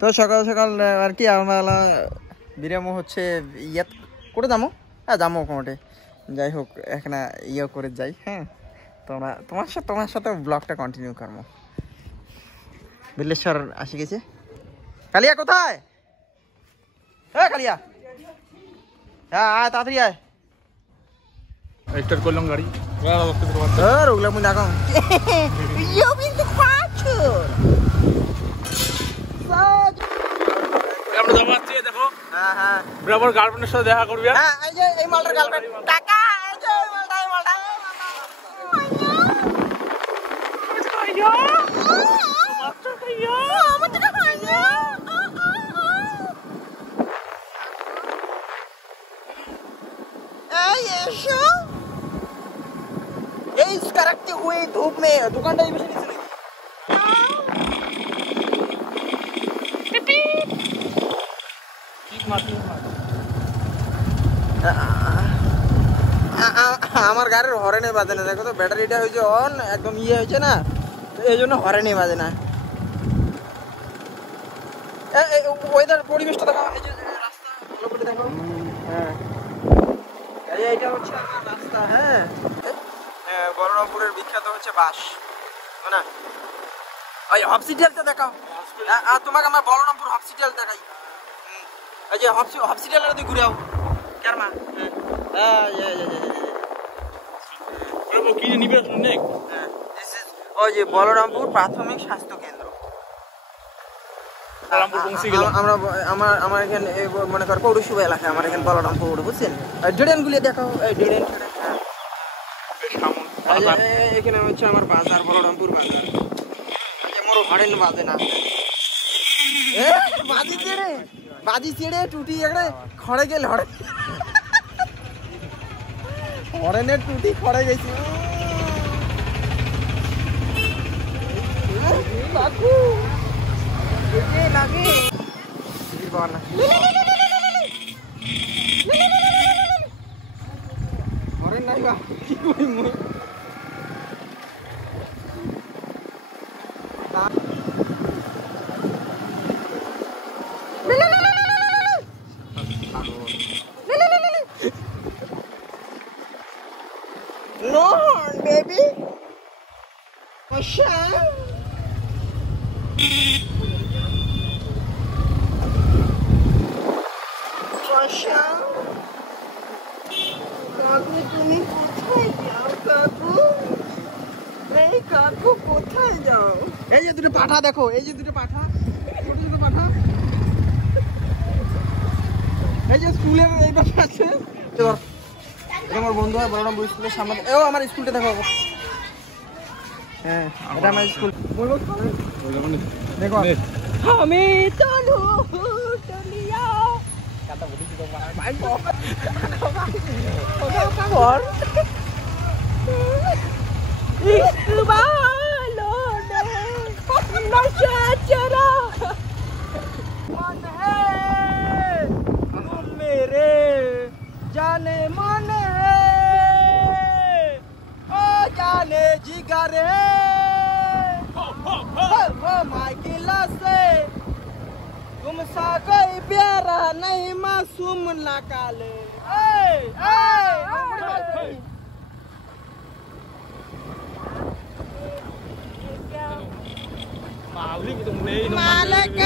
তো সকাল সকাল আর কি আমরা বিরামো হচ্ছে ইয়ে করে যাবো। হ্যাঁ যাবো কোনোটে, যাই হোক এখানে ইয়ে করে যাই। হ্যাঁ তোমরা তোমার সাথে ব্লগটা কন্টিনিউ করবো। বিল্লেশ্বর আসি গেছে। কালিয়া কোথায়? হ্যাঁ কালিয়া, হ্যাঁ আয় তাড়াতাড়ি আয়। স্টার্ট করলাম গাড়ি। ওগুলো মুই দেখো আমরা যাচ্ছি, দেখো হ্যাঁ হ্যাঁ বরাবর গার্লফ্রেন্ডের সাথে দেখা করবি। হ্যাঁ এই যে এই মালটার গার্লফ্রেন্ড টাকা, এই যে এই মালটা এই মালটা इस कड़कते हुए धूप में दुकानदार ही बैठे नहीं আমার গাড়ির হরেনে বাজে না। দেখো তো ব্যাটারিটা হয়েছে অন, একদম ইয়ে হয়েছে না, এই জন্য হরেনে বাজে না। ওয়েদার পরিবেশটা দেখো, এই যে রাস্তা ভালো করে দেখো। হ্যাঁ এইটা হচ্ছে আমার রাস্তা। হ্যাঁ বলরামপুরের বিখ্যাত হচ্ছে বাস না, ওই হসপিটালটা দেখাও। তোমাকে আমার বলরামপুর হসপিটাল দেখাই। এই যে হসপিটালটা তুই ঘুরে আও কেরমা। কি নিবে অনেক। ওই যে বলরামপুর প্রাথমিক স্বাস্থ্য কেন্দ্র। আমার এখানে মনে কর পৌরসভা এলাকা, আমার এখানে বলরামপুর বুঝছেন। ড্রেন গুলি দেখাও, এই ড্রেন এখানে হচ্ছে আমার বাজার, বলরামপুর বাজার। মোর হরেন বাজে না, বাজি ছেড়ে টুটি একটা খড়ে গেল, হরেনের টুটি খড়ে গেছি। হরেন নাই বা কি করি মুই। No horn, baby. Masha. Masha. কাকু তুমি কোথায় যাও কাকু? এই কাকু কোথায় যাও? এই যে দুটো পাঠা দেখো, এই যে দুটো পাঠা, ছোট ছোট পাঠা। এই যে স্কুলের এই পাশে আছে। আমার বন্ধু হয় বলরামপুর স্কুলের সামনে। ও আমার স্কুলটা দেখো। হ্যাঁ এটা আমার স্কুল। দেখো আমি চলো চলিয়া কাটা বলি তো ভাই বাবা কর ইস্ক বালো নে নশা চরা मन है तुम मेरे जाने मन है ओ जाने जिगर है ओ माइकिला से तुम सा कोई प्यारा नहीं मासूम नकाले मालिक